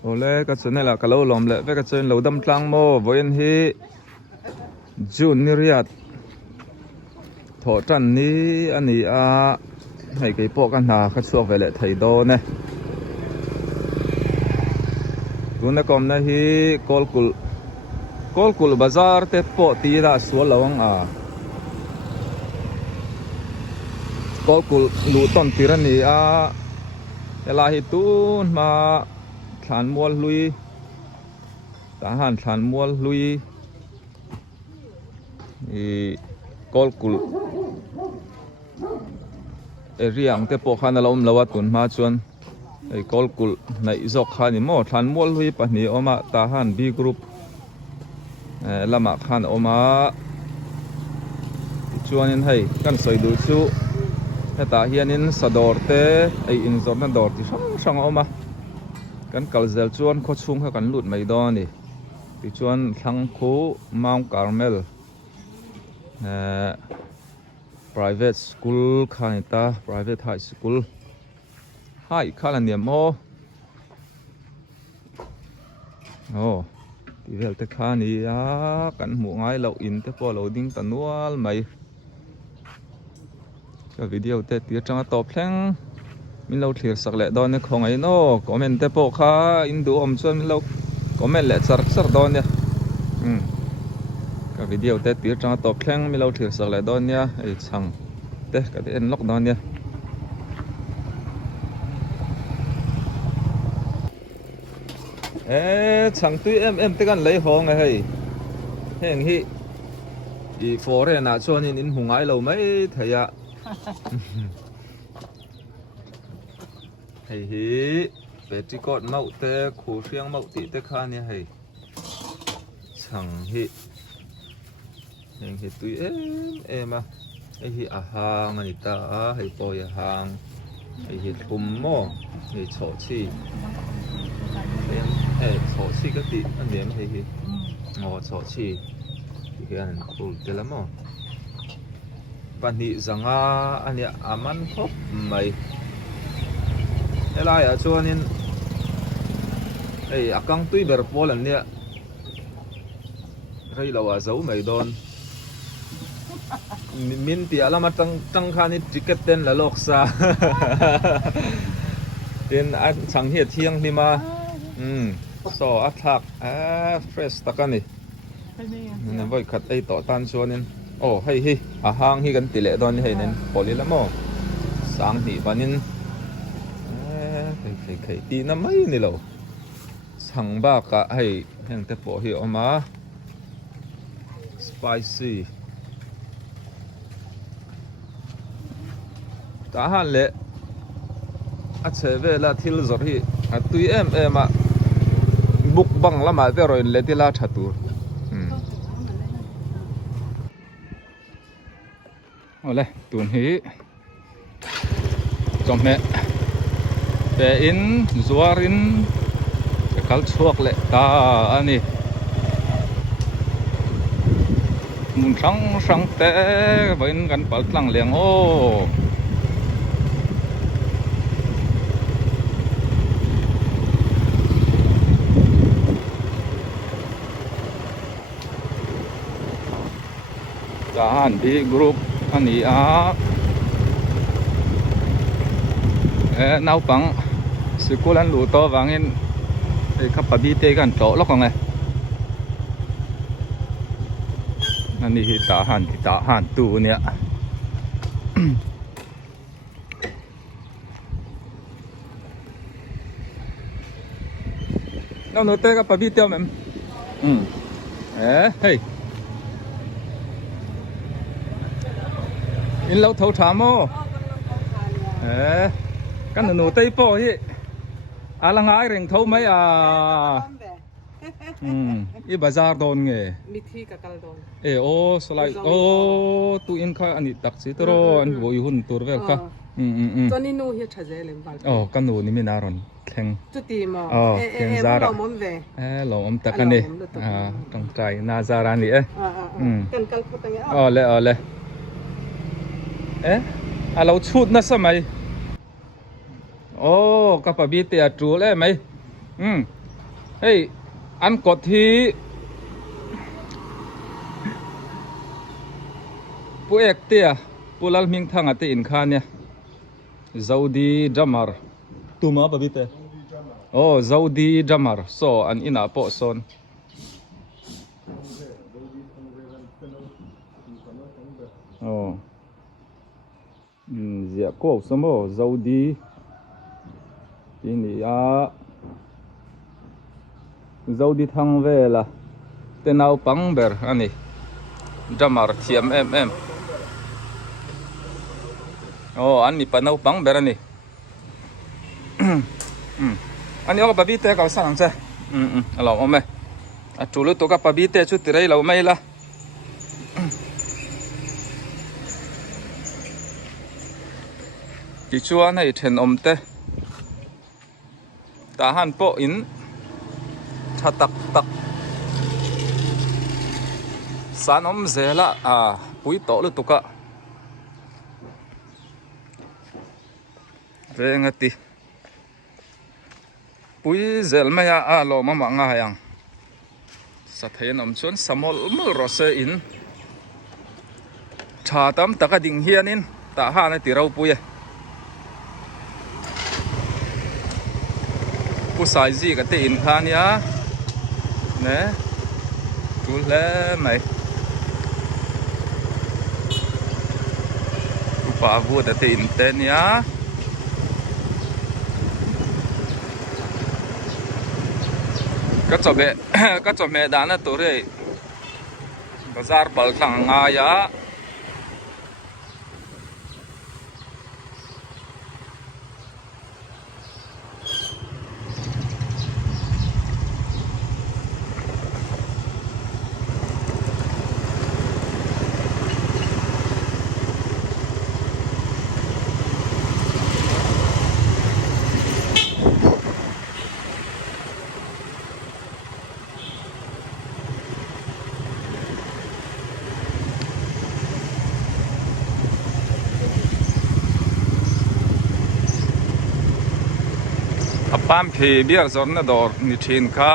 โอ้เล่ก็ส่วนนี่แหละก็เราล้อมแหละไปก็ส่วนเราดำกลางโม่บ่ยันฮีจูนนี่เรียดถอจันนี้อันนี้ให้ไก่พวกกันหาคัดช่วงไปแหละไทยโดเนี่ยตัวนักกอมนะฮีกอลกุลบาซาร์เตปอตีระสวนละวังกอลกุลลูต้นตีรันนี่เวลาฮิตุนมาฐานมัวลุยทหารฐานมัวลุยกอลกุลเรียงเตปอขันละละวัตุนมาชวนกอลกุลในอิจอกขันนี่หม้อฐานมัวลุยปะนี่ออกมาทหารบีกรุ๊ปละมาขันออกมาชวนให้กันใส่ดูชูแต่ตาเฮียนินสะดอร์เตอินซอร์นั่นดอร์ที่ช่างออกมากันกัลเซลชวนเขาชุ่มให้กันหลุดไม่ดอนี่ที่ชวนทั้งคู่มาวคาร์เมลprivate school ข้านิตา private high school ให้ข้าละเนี่ยโมโอ้ที่เวลเตข้านี่กันหมู่ง่ายเราอินเตพอเราดิ้งตันวัลไม่ก็วิดีโอเตตีจังตอบแพงมีเราเทียสักแหละดอนเนี่ยของไอ้โน่คอมเมนต์เตพอข้าอินดูอมส่วนมีเราคอมเมนต์แหละสักดอนเนี่ยก็วิดีโอเตตีจังตอบแพงมีเราเทียสักแหละดอนเนี่ยไอ้ช่างเตะก็ได้เอ็นล็อกดอนเนี่ยช่างตุ้ยเตกันเลยห้องไงเฮ้ยเฮงฮีอีฟอร์เรน่ะชวนอินหงายเราไม่เทียเฮ้ยเป็ดที่กอดเมาเตะขู่เชียงเมาตีเตะข้าเนี่ยเฮ้ยช่างเฮ้ตุ้ยมาไอ้เฮ้อาหางอันนี้ตาเฮ้ปอยอาหางไอ้เฮ้ทุ่มหม้อเฮ้โฉชี่โฉชี่ก็ตีอันเดียวเฮ้อ๋อโฉชี่ที่เฮ้อันคูลเจละหม้อปันนี้จังอันนี้อามันครบไม่เวลาชวนนี่อากังตุ้ยเบอร์พอลันเนี่ยให้เราว่าจะไม่โดนมินที่อะไรมาตั้งคันนี่จิกเก็ตเต้นละโลกซาเต้นช่างเหี้ยเที่ยงนี่มาสออัทักเฟรชตะกันนี่นั่นไว้ขัดต่อต้านชวนนี่โอ้ให้ห่างให้กันติเละตอนนี้ให้นั่นพอลีละมั้งสังหีปานินใครตีน้ำไม่นี่เราสั่งบ้ากะให้แห้งแต่พอให้ออกมาสไปซี่ทหารเละเชฟเวลาทิลจอร์ฮีตุยมาบุกบังละมาเตอร์อินเลติลาชัตูเอาเลยตุนฮีจอมเมเปอินจวารินคัลชวกเละตาอันนี้มุนช่างเตะไว้กันปัลลังเลียงโอ้ทหารบีกรุ๊ปอันนี้นาวปังสกุลันลูโตวังอินขับปะบีเตกันโตล็อกไงอันนี้ทหารตูเนี่ยเราโน้ตเตกับปะบีเตียวมั้งเฮ้ยอินเราเท่าถามโอกันหนูเตยปอฮีอะไรง่ายเร่งเท่าไหมอีบาซาร์โดนไงมิธีกับกัลโดนโอ้สไลด์โอ้ตัวอินข้าอันนี้ตักสิตรออันโวยหุ่นตัวเวลค่ะตอนนี้นูเฮียชัดเจนเลยบ้างโอ้กันหนูนี่ไม่นารอนแข่งจุดตีมั้งแข่งซาร์เราไม่เว่เราอมตักกันนี่ต้องใจนาซารานี่กันกัลพูดยังไงเลยเราชุดนั่นสมัยโอ้กับปะบีเตียจูเลยไหม เฮ้ยอันกดที่ผู้เอกเตี้ยผู้ลัลมิงทางอัตอินคานเนี่ยซาอุดีจามารตัวมาปะบิเตโอ้ซาอุดีจามารโซอันอินาโปโซนโอ้เสียโก้สมบูซาอุดีที่นี่ซาอุดีทางเวล่ะเตนเอาปังเบอร์อันนี้จามารทีเอ็มโอ้อันนี้ปนเอาปังเบอร์อันนี้อันนี้เอาปะบิเตกับสั่งเจ้เราเอาไหมจุลุตัวกับปะบิเตชุดที่ไรเราไม่ละกี่ชัวให้เทนอมเตตาหันโปอินชาตักสานอมเซละปุยโตลุตุกะเรงติปุยเซลไม่โลมามังยังสะเทนอมชวนสมอลมือรสอินชาตัมตะกดิ่งเฮียนินตาหันติเราปุยผู้สายจีก็ตีอินคานยาเนี่ยดูแลไหมผู้ป่าบัวตีอินเตนยาก็จบเบก็จบเมดานะตัวเร่บาซาร์บัลคลังงายาปั๊มพีเบียร์ซอนน่ะดอร์นิชินคา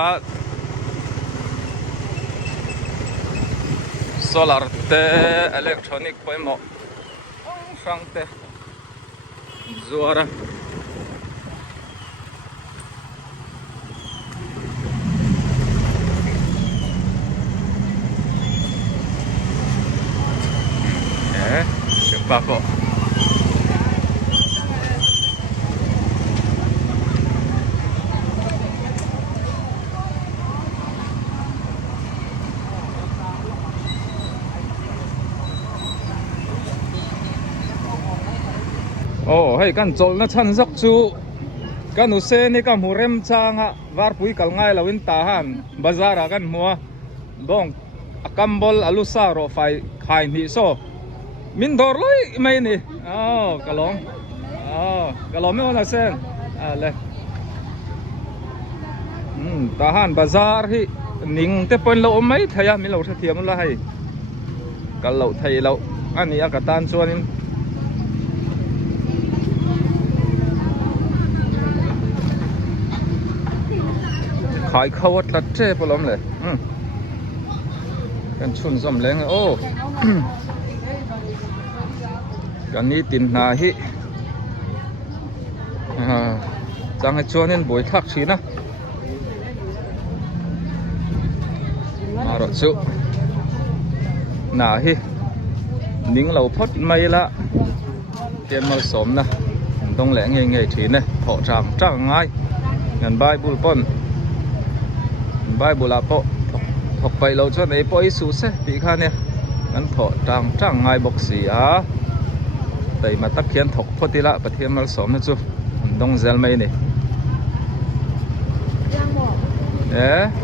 โซลาร์เตอิเล็กทรอนิกไปหมดฟังเตจัวระเก็บปากก็โอ้ให้กันจลนะฉันสักจูกันอุเซนี่กันหูเร็มจางะวาร์ปุยกัลง่ายลาวินตาหันบาซาระกันมัวดงกัมบอลอลุซาโรไฟขายนี่โซมินดอร์เลยไม่นี่กะลองกะลองไม่วันละเซนเลยตาหันบาซาร์ฮินิ่งแต่เป็นเราไม่ทายามีเราเทียมละให้กันเราไทยเราอันนี้อากาศตันส่วนนี้ขายข้าวตัดเจ็บปลอมเลยกันชุนสมแรงโอ้กันนี้ตินนาฮิจังให้ชวนนี่บ่อยทักชีนะมารถสุนาฮินิ่งเราพดไม่ละเตรียมมาสมนะต้องแหลงเงี้ยทีเนี่ยถอดจ้างง่ายเงินใบบุลปนใบบุลาโปถกไปเราชดไอ้ปอยสูเสปีข้าเนี่ยงั้นถอดจ้างง่ายบอกสีแต่มาตักเขียนถกพอดีละประเทศมาสมนะจูต้องเซลไม่เนี่ย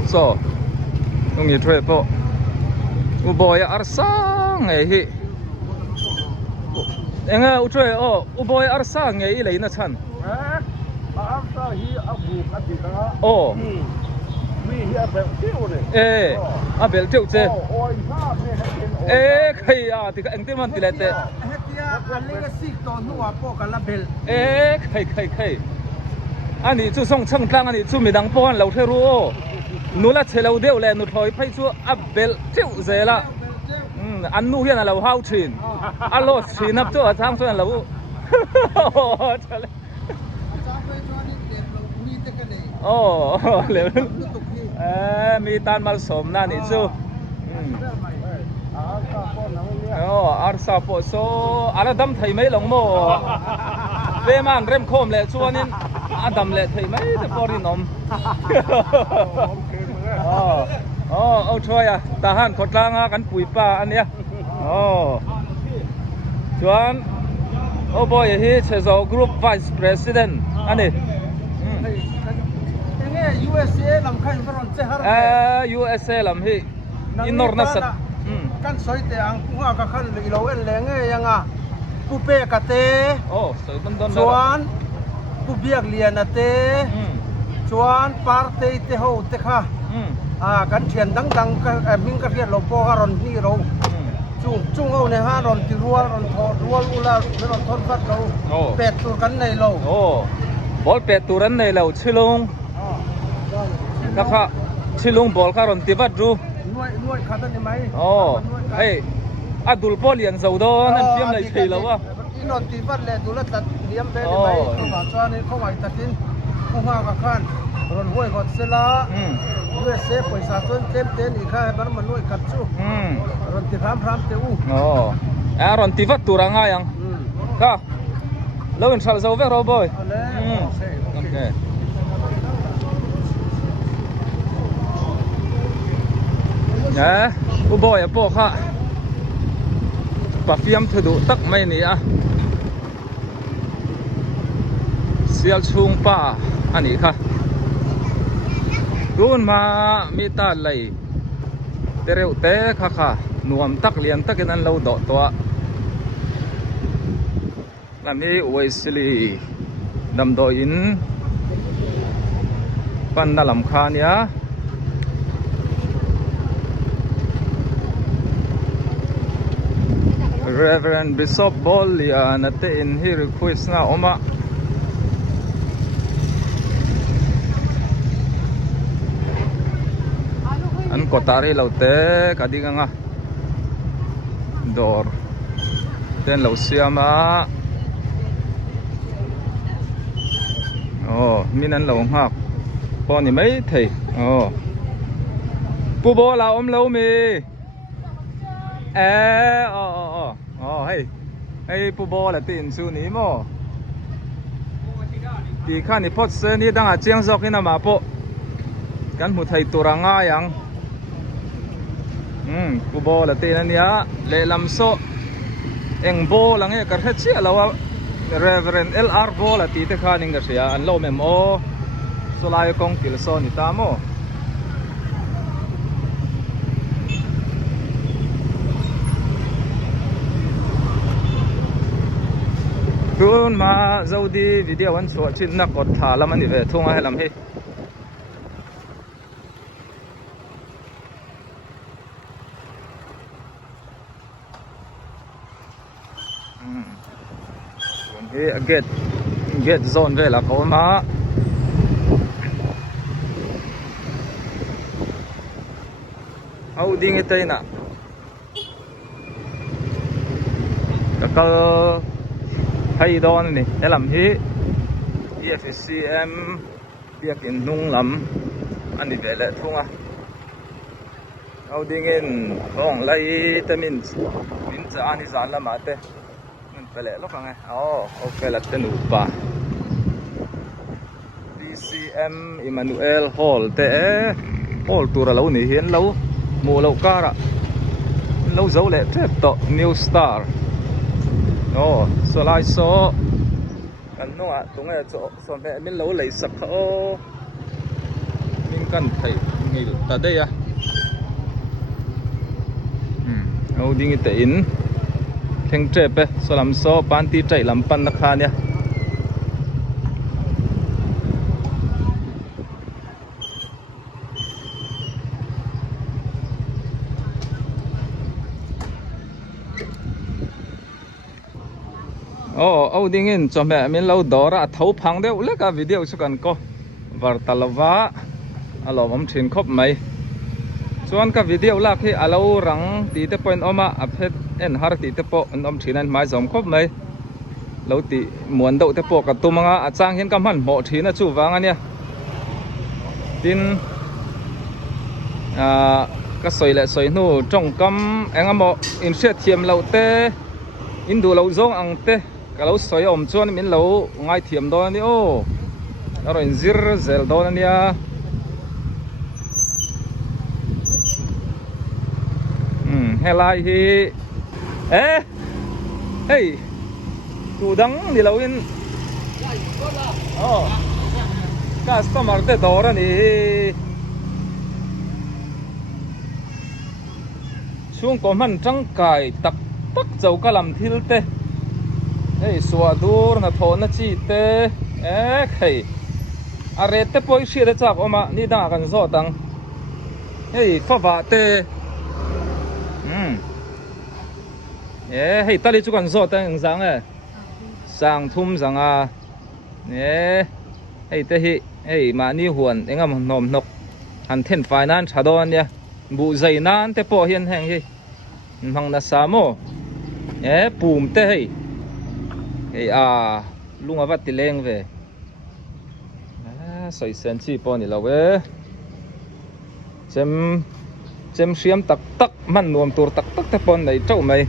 โซ่ต้องมีช่วยโปอุบอยอาร์ซังไงฮิเอ็งอุช่วยอุบอยอาร์ซังไงอีเลยนะฉันอาร์ซังฮีอับบุกอัติกะโอ้มีฮีอับเบลเที่ยวเลยอับเบลเที่ยวเจ้ใครที่เอ็งที่มันติดเลยเต้อันนี้ก็สิตอนหัวโปกันละเบลใครอันนี้จู่ส่งช่างตั้งอันนี้จู่ไม่ดังป้อนเราเท่รู้ nu la chelo deu le nu thloi phei chu a bel cheu zela an nu hian a lo hau thin a lo thin ap chu a thang chuan lo le mi tan mal som na ni chu arsa po so ala dam thai mai long mo ve man rem khom le chuanin adam le thai mai te pori nom choya ta han khotlanga kan pui pa ania chuan boy hi chezo group vice president ani USA lam khain varon che har USA lam hi inorna sat kan soite ang punga ka khan le lo en lenge yanga pu pe ka te soi don don chuan pu biak lian ate chuan parte te ho te kha kan thian dang dang ka ming ka riat lo po ka ron ni ro chung ho ne ha ron ti rual ron tho rual ula ron thon fat lo pet tur kan nei lo bol pet turan nei lo chilung ka kha chilung bol ka ron ti vat ru nuôi khá tân máy adul bol yang zau do nan piam lai thei lo wa non ti vat le du la tat liam be le mai ko ba cha ni ko mai takin ko ha ka khan ron hoi got sela USA paisa ton tem ten I kha bar man nuôi kat chu ron ti ram te u ron ti vat turanga yang ka lo in sal zau ve ro boy okay boy po kha pa fiam thudu tak mai ni a sial chung pa ani kha tun ma mi ta lai tereu te kha nuam tak lian takin an lo do to lami waisli dam do in pan na lam kha nia Reverend Bishop Bolia nate in hi request na oma an kotari laute kadinga nga dor ten lo siama minan lo ngak poni mai thei pu bo la om lo mi hey pu bo la tin su ni mo ti khan ni pot se ni dang a chiang zok ina ma po kan mu thai turanga yang pu bo la tin ania le lam so eng bo lang e kar chi alawa Reverend LR bo la ti te khaning ga sia an lo mem o so lai kong til so ni ta mo Run ma zaudi video an chuan chin na kot tha lam ani ve thunga helam hi hi get zone ve la ko ma au ding etai na ka hay don ni elam hi EFCM biak in nung lam ani vele thunga au ding in hong lai tamin min cha ani zan lama te min pele lo ka nge okay la tenu pa DCM Emmanuel Hall te hall tura lo ni hian lo mu lo kara lo zo le trep to New Star so lai so kan no a tung e so me min lo lei sak min kan thai ngil ta de ya ding ite in theng trepe so lam so pan ti chai lam pan na kha nia ding in cho mẹ min lâu đó ra thấu phang đeo lấy cả video cho cần co var talava alo om thin khop mai chuan ka video lak hi alo rang ti te point oma a phet en har ti te po an om thin an mai zom khop mai lo ti muan do te po ka tumanga a chang hian kam han mo thin a chu wang ania tin ka soi le soi nu trong kam engamo in se thiam lo te in du lo zong ang te ka lo soi om chuan min lo ngai thiam do ni o aro in zir zel do ania helai hi hey tu dang ni lo in customer te dor ani chung ko man tang kai tak tak chau ka lam thil te hey suwa dur na thona chi te hey are te poi shi da chak oma ni da kan zo tang hey fa va te hey tali chu kan zo tang zang sang thum zang a hey te hi hey ma ni huan engam nom nok han then finance chadon nia bu zai nan te po hian heng hi mang na samo pum te hey lunga wat ti leng ve soi sen chi po ni lo we chem siam tak tak man nuam tur tak tak te pon nei chau mai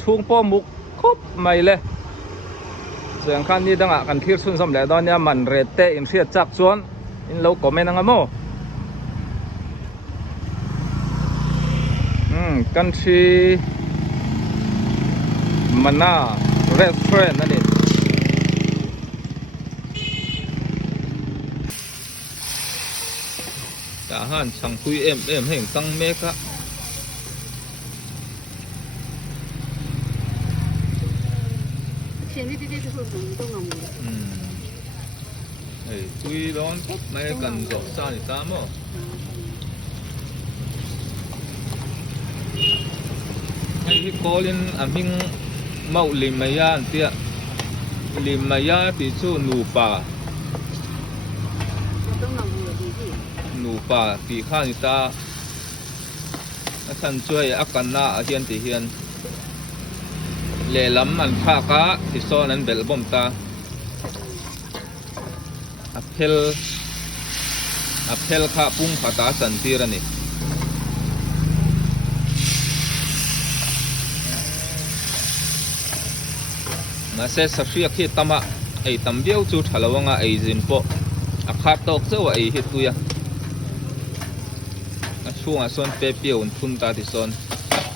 chung po muk khop mai le chang khan ni danga kan thir sun som le don ya man re te im sia chak chuan in lo comment anga mo kan chi mana restaurant ani ta han chang pui em heng tang me ka pui đón tóc mấy cần rõ sao thì ta mà hay cái cô lên mình mạo lim mày ya tia lim mày ya thì chú nụ pa thì khăn thì ta thân chơi akan na hiền thì hiền lệ lắm ăn pha cá thì so nên bel bom ta apel kha pung phata san tirani na se safia khi tama ei tambiau chu thalawanga ei jin po akhat tok chu ei hituya chuang son pe pion thun ta ti son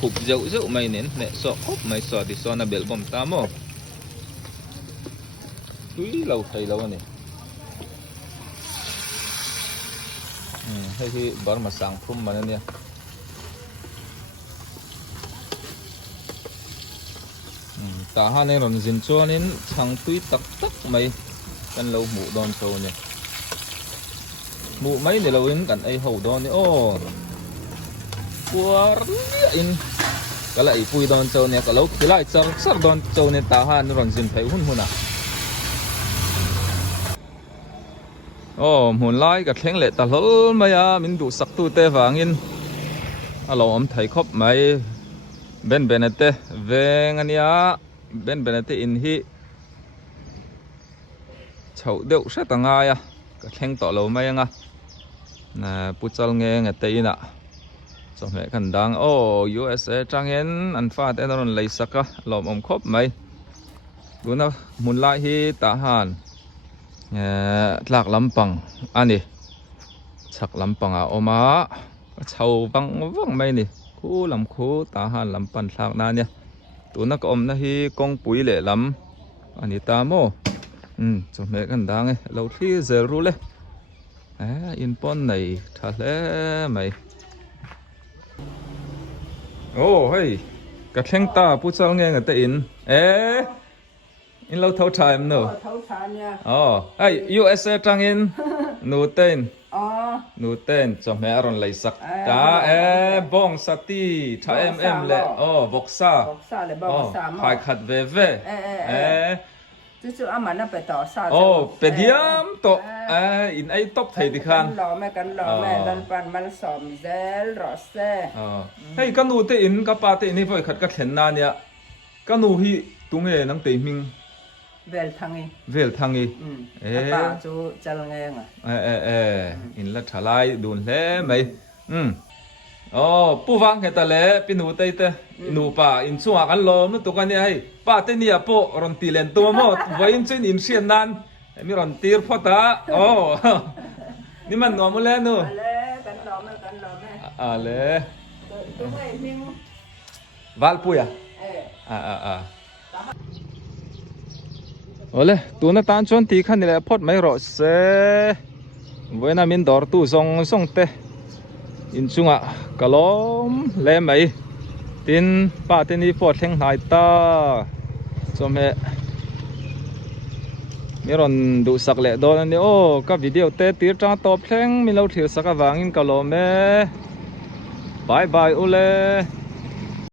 khup zeu zeu mai nen ne so khop mai so ti son na bel bom ta mo tui lo thai lo ani hay khi bar mà sang phum mà nè ta ha này rồi dinh cho nên thằng túi tắc tắc mày cần lâu mũ đòn sâu nhỉ mũ mấy để lâu in cần ai hậu đòn nè ô in cái lại pui đòn sâu nè cái lâu cái lại sar đòn sâu nè ta ha rồi dinh phải hun hun à muốn lại cái khen lệ ta lỡ mày mình đủ sắc tu tê vàng in alo om thấy khóc mày bên tê về ngania bên tê in hi chậu đậu rất là ngay cái khen tỏ lâu mày nga nè puchal nghe tây nè cho mẹ cần đang USA trang hen ăn pha tên nó lấy sắc á alo om khóc mày đúng không muốn lại hi ta han lạc lampang ani chak lampang oma chau bang mai ni khu lam khu ta han lampan thak na nia tuna ka om na hi kong pui le lam ani ta mo cho me kan dang lo thi zero le in pon này tha le mai hey ka thleng ta pu chal nge ngate in in lâu thâu time no hey USA trang in nu tên cho mẹ ron lấy sắc ta bong sati tha em le voksa le boksa khai khát về chú ăn mà nó phải tỏ sao โอ้เป็ดเยี่ยมโตอินไอตบไทยดิคัน กันหล่อแม่ดันปันมันสอมเซลรอเซ่ เฮ้ยกันนูเตอินกับปาเตอินนี่พอยขัดกับเข็นนาเนี่ยกันนูฮีตุงเอนังเตมิง เวลทางนี้ เวลทางอีป้าจูจะลงเองอ่ะอินละทลายดูนเล่ไหมอ๋อผู้ฟังเห็นแต่เล่ปีนูเตยเตนูป่าอินสวากันลมนุตุกันเนี่ยให้ป้าเตนี่อ่ะโปรอนตีเลนตัวหมดไว้อินเชนอินเชียนนันมีรอนตีร์พอตาโอ้นี่มันหนอมุเล่นูกันหล่อแม่เล่ตัวไม่มิง วาลปุยโอ้เลยตัวนั้นตานชวนตีขันนี่แหละพอดไม่รอเสเวน่ามินดอร์ตู้ส่งเตอินซุงอ่ะกะล้มเล่ไหมตินป้าตินนี่ปวดแข้งหายตาสมเหมีรอนดูสักเละโดนนี่โอ้กับวิดีโอเตะตีจ้าตบแข้งมีเราถือสักวางอินกะล้มบายบายโอเล่